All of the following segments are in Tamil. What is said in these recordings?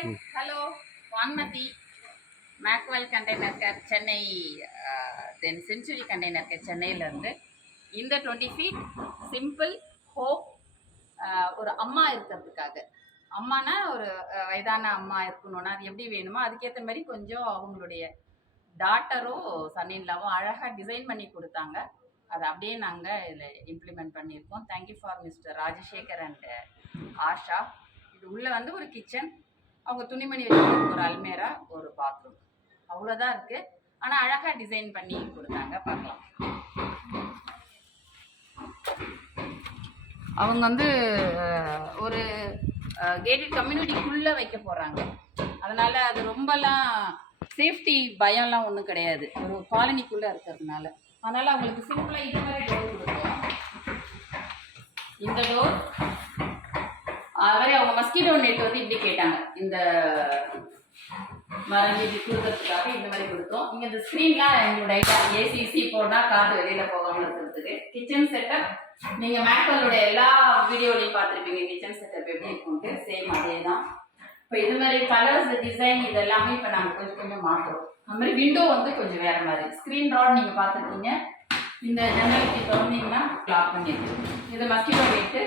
Hi hello Vanmathi Makewell container care Chennai தென் செஞ்சுரி கண்டெய்னர் கேர் சென்னையிலேருந்து இந்த 20 ஃபீட் சிம்பிள் ஹோப் ஒரு அம்மா இருக்கிறதுக்காக அம்மானா ஒரு வயதான அம்மா இருக்கணும்னா அது எப்படி வேணுமோ அதுக்கேற்ற மாதிரி கொஞ்சம் அவங்களுடைய டாட்டரும் சன்னின்லாவும் அழகாக டிசைன் பண்ணி கொடுத்தாங்க. அதை அப்படியே நாங்கள் இதில் இம்ப்ளிமெண்ட் பண்ணியிருக்கோம். Thank you for mister Rajasekar and Asha. இது உள்ளே வந்து ஒரு கிச்சன், அவங்க துணிமணி வச்சுக்கிறதுக்கு ஒரு அல்மேரா, ஒரு பாத்ரூம், அவ்வளோதான் இருக்குது. ஆனால் அழகாக டிசைன் பண்ணி கொடுத்தாங்க. பார்க்கலாம். அவங்க வந்து ஒரு கேட்டட் கம்யூனிட்டிக்குள்ளே வைக்க போகிறாங்க. அதனால் அது ரொம்பலாம் சேஃப்டி பயம்லாம் ஒன்றும் கிடையாது, ஒரு காலனிக்குள்ளே இருக்கிறதுனால. அதனால் அவங்களுக்கு சிம்பிளாக இது மாதிரி டோர் கொடுத்தோம். இந்த டோர் அது மாதிரி அவங்க மஸ்கிட்டோ நெட் வந்து இப்படி கேட்டாங்க, இந்த மரம் இப்படி கொடுக்கறதுக்காக இந்த மாதிரி கொடுத்தோம். இங்கே இந்த ஸ்க்ரீன்லாம் எங்களோட ஏசிசி போனால் காற்று வெளியில் போகாமல் இருக்கிறதுக்கு. கிச்சன் செட்டப் நீங்கள் மேக்வெல்லோட எல்லா வீடியோலையும் பார்த்துருப்பீங்க. கிச்சன் செட்டப் எப்படி இருக்கும்ட்டு சேம் அதே தான். இப்போ இது மாதிரி கலர்ஸ் டிசைன் இது எல்லாமே இப்போ நாங்கள் கொஞ்சம் கொஞ்சம் மாற்றுறோம். அது மாதிரி விண்டோ வந்து கொஞ்சம் வேறு மாதிரி. ஸ்க்ரீன் ராட் நீங்கள் பார்த்துருக்கீங்க. இந்த ஜன்னலுக்கு திறந்தீங்கன்னா லாக் பண்ணிடுது. இது மஸ்கிட்டோ வெயிட்டு,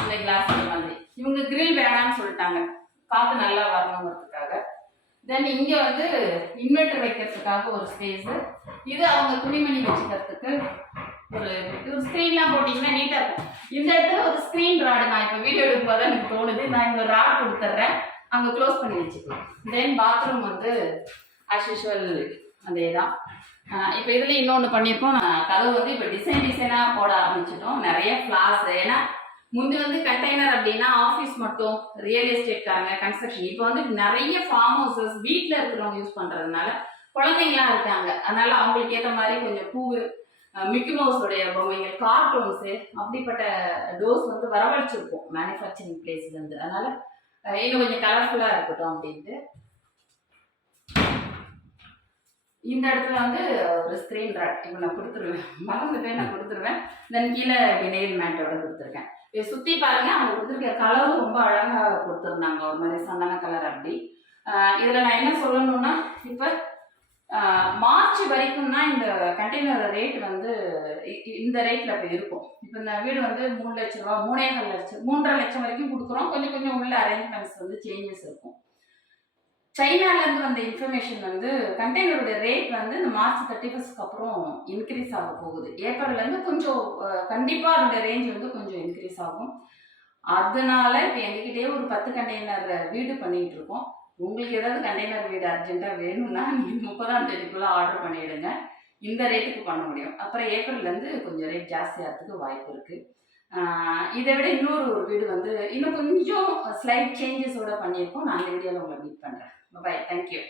இந்த கிளாஸ் இந்த மாதிரி. இவங்க கிரில் வேணாம்னு சொல்லிட்டாங்க, காற்று நல்லா வரணுங்கிறதுக்காக. தென் இங்கே வந்து இன்வெர்டர் வைக்கிறதுக்காக ஒரு ஸ்பேஸு. இது அவங்க துணிமணி வச்சுக்கிறதுக்கு ஒரு ஸ்க்ரீன்லாம் போட்டிங்கன்னா நீட்டாக இருக்கும். இந்த இடத்துல ஒரு ஸ்க்ரீன் ராடு நான் இப்போ வீடியோ எடுக்கும் போது எனக்கு தோணுது, நான் இங்கே ராட் கொடுத்துட்றேன், அங்கே க்ளோஸ் பண்ணி வச்சுக்கலாம். தென் பாத்ரூம் வந்து ஆஸ் யூஷுவல் அதே தான். இப்போ இதில் இன்னொன்று பண்ணியிருக்கோம். கதவு வந்து இப்போ டிசைனாக போட ஆரம்பிச்சிட்டோம். நிறைய ஃப்ளார்ஸ். ஏன்னா முந்தி வந்து கண்டெய்னர் அப்படின்னா ஆஃபீஸ் மட்டும், ரியல் எஸ்டேட்காரங்க, கன்ஸ்ட்ரக்ஷன். இப்போ வந்து நிறைய ஃபார்ம் ஹவுசஸ் வீட்டில் இருக்கிறவங்க யூஸ் பண்ணுறதுனால குழந்தைங்களாம் இருக்காங்க. அதனால அவங்களுக்கு ஏற்ற மாதிரி கொஞ்சம் பூ, மிக்கி மவுஸோடைய பொம்மைகள், கார்ட்டூன்ஸு, அப்படிப்பட்ட டோர்ஸ் வந்து வரவழைச்சிருப்போம் மேனுஃபேக்சரிங் பிளேஸ்லேருந்து. அதனால் இன்னும் கொஞ்சம் கலர்ஃபுல்லாக இருக்கட்டும் அப்படின்ட்டு இந்த இடத்துல வந்து ஒரு ஸ்க்ரீன் ராட் இப்போ நான் கொடுத்துருவேன். மறந்துட்டேன், நான் கொடுத்துருவேன். தென் கீழே நெயில் மேட்டோட கொடுத்துருக்கேன். இதை சுற்றி பாருங்கள். அவங்க கொடுத்துருக்க கலரும் ரொம்ப அழகாக கொடுத்துருந்தாங்க, ஒரு மாதிரி சந்தன கலர். அப்படி இதில் நான் என்ன சொல்லணும்னா, இப்போ மார்ச் வரைக்கும் தான் இந்த கண்டெய்னர் ரேட் வந்து இந்த ரேட்டில் இப்போ இருக்கும். இப்போ இந்த வீடு வந்து 3 லட்ச ரூபா, 3.5 லட்சம், 3.5 லட்சம் வரைக்கும் கொடுக்குறோம். கொஞ்சம் கொஞ்சம் உள்ள அரேஞ்ச்மெண்ட்ஸ் வந்து சேஞ்சஸ் இருக்கும். சைனாலேருந்து வந்த இன்ஃபர்மேஷன் வந்து கண்டெய்னரோட ரேட் வந்து இந்த மார்ச் 31 அப்புறம் இன்க்ரீஸ் ஆக போகுது. ஏப்ரல்லேருந்து கொஞ்சம் கண்டிப்பாக அதோட ரேஞ்ச் வந்து கொஞ்சம் இன்க்ரீஸ் ஆகும். அதனால இப்போ எங்ககிட்டயே ஒரு 10 கண்டெய்னர் வீடு பண்ணிகிட்டு இருக்கோம். உங்களுக்கு ஏதாவது கண்டெய்னர் வீடு அர்ஜென்ட்டாக வேணும்னா நீங்கள் 30ஆம் தேதிக்குள்ளே ஆர்டர் பண்ணிவிடுங்க. இந்த ரேட்டுக்கு பண்ண முடியும். அப்புறம் ஏப்ரல்லேருந்து கொஞ்சம் ரேட் ஜாஸ்தியாகிறதுக்கு வாய்ப்பு இருக்குது. இதை விட இன்னொரு வீடு வந்து இன்னும் கொஞ்சம் ஸ்லைட் சேஞ்சஸோட பண்ணியிருக்கோம். நான் அந்த வீடியோவில் உங்களை மீட் பண்ணுறேன். பாய், தேங்க்யூ.